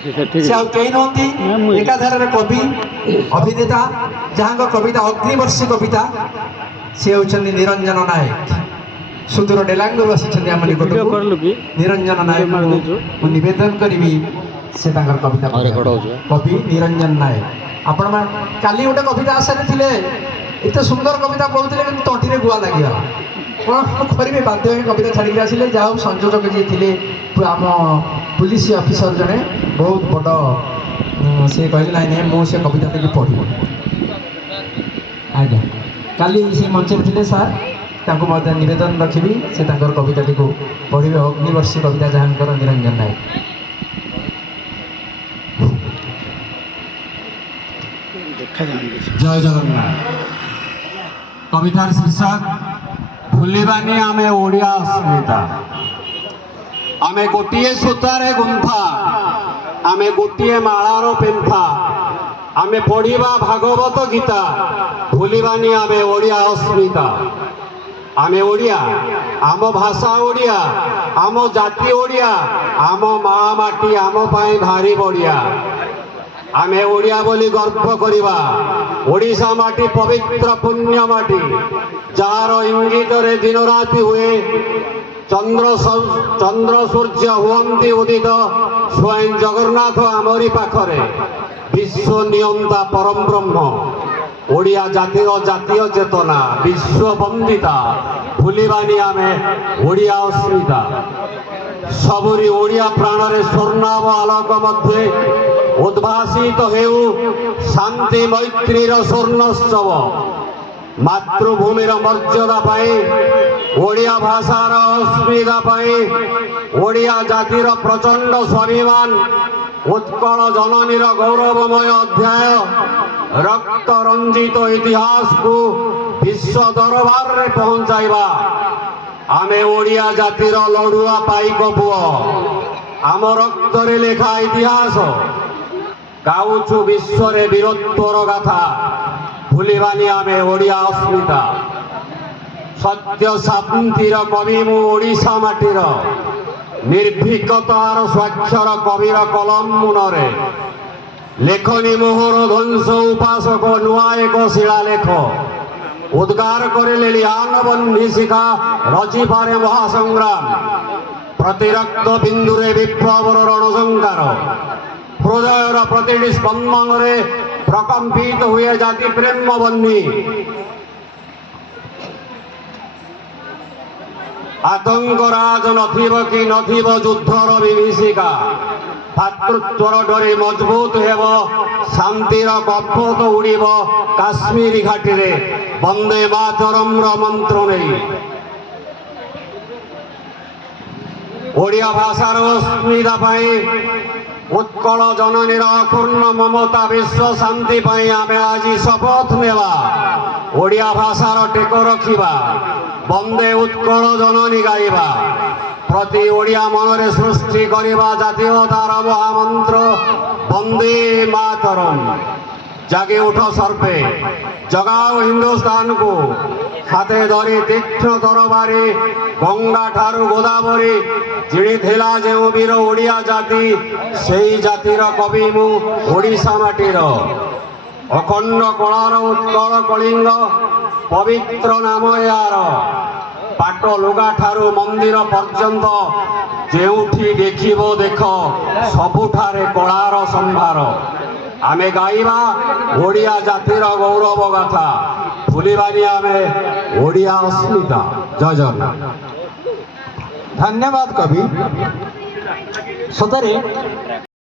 से आउ कई नहती एकाधार कवि अभिनेता जहाँ कविता अग्निवर्षी कविता से होती निरंजन नायक सुदूर डेलांगरू आसी आम निकट निरंजन नायक निवेदन करी से कविता कवि निरंजन नायक आपण काली गोटे कविता आशा थे एत सुंदर कविता कहते कि तंटी गुआ लगे कौन करेंगे बाध्य कविता छाड़ी आसिले जहाँ संयोजक जी थे आम पुलिस अफिसर जड़े बहुत बड़ से कहले ना मुझे कविता टी पढ़ आज्ञा काली से मंच थे सार निवेदन रखी से कविता टी पढ़े अग्निवर्षी कविता जहाँ निरंजन नायक जय जगन्नाथ कवितार शीर्षक भूलिबानी आमे ओडिया अस्मिता आमे गोटिए सूतारे गुंथा आमे गोटिए मालार पेंथा आमे पढ़िबा भागवत गीता भूलिबानी आमे ओडिया अस्मिता आमे ओडिया आम भाषा ओडिया आम जाति ओडिया आम माँ माटी आम पाई भारी बढ़िया आमे ओडिया बोली गर्व करिबा ओडिशा माटी पवित्र पुण्य माटी जार इंगित रे दिन राति हुए चंद्र सूर्य हुअंती उदित स्वयं जगन्नाथ आमरी पाखरे विश्व नियंता परम ब्रह्म ओडिया जातिर जातीय चेतना विश्व वंदिता भूलिबानी आमे ओडिया अस्मिता सबुरी ओडिया प्राण रे स्वर्णाभ आलोक मध्य उद्भासित हेउ शांति मैत्रीर स्वर्णोत्सव मातृभूमिर मर्यादा पाई ओडिया भाषार अस्मिता पाई ओडिया जातिर प्रचंड स्वाभिमान उत्कल जननीर गौरवमय अध्याय रक्त रंजित इतिहास को विश्व दरबार रे पहुंचाइबा आमे ओडिया जातिर लड़ुआ पाइक पुओ आम रक्त रे लेखा इतिहास गाउछु विश्व रे वीरत्वर गाथा भूलिबानी आमे ओडिया अस्मिता सत्य शांतिर कवि मु ओडिशा माटीर निर्भीकतार स्वाक्षर कविर कलम मुनरे लेखनी मोहर ध्वंस उपासक नुआ एक शिलालेख उद्गार करे लियान बन्धी शिखा रचि पारे महासंग्राम प्रतिरक्त बिंदुरे विप्लवर रणसंकार हृदयर प्रतिटी स्पंदन रे प्रकंपित हुए जाति प्रेम बन्ही आतंक राज नथिब कि नथिब युद्धर विभीषिका भातृत्वर डोरी मजबूत हेब शांतिर गपत उड़ीब काश्मीरी घाटी रे वंदे मातरम मंत्र नहीं ओडिया भाषार अस्मिता पाई उत्कल जननीर अपूर्ण ममता विश्व शांति पाई आमे आज शपथ नेबा ओडिया भाषार टेक रखिबा वंदे उत्कल जननी गाइबा प्रति ओडिया मनरे सृष्टि करिबा जातीयतार महामंत्र वंदे मातरम जागे उठ सर्पे जगाओ हिंदुस्तान को हाथे धरी तीक्ष्ण तरबारी गंगा ठारू गोदावरी जिणी थिला जेउ वीर ओडिया जाति सेई जातिर कवि मु ओडिशा माटीर अखंड कलार उत्कल कलिंग पवित्र नाम यार पाट लुगा ठारू मंदिर पर्यंत जेउठी देखिबो देख सबुठारे कलार संभार आमे गाइबा ओडिया जातिर गौरव गाथा भूलिबानी आमे ओडिया अस्मिता जय जगन्नाथ धन्यवाद कवि सतरे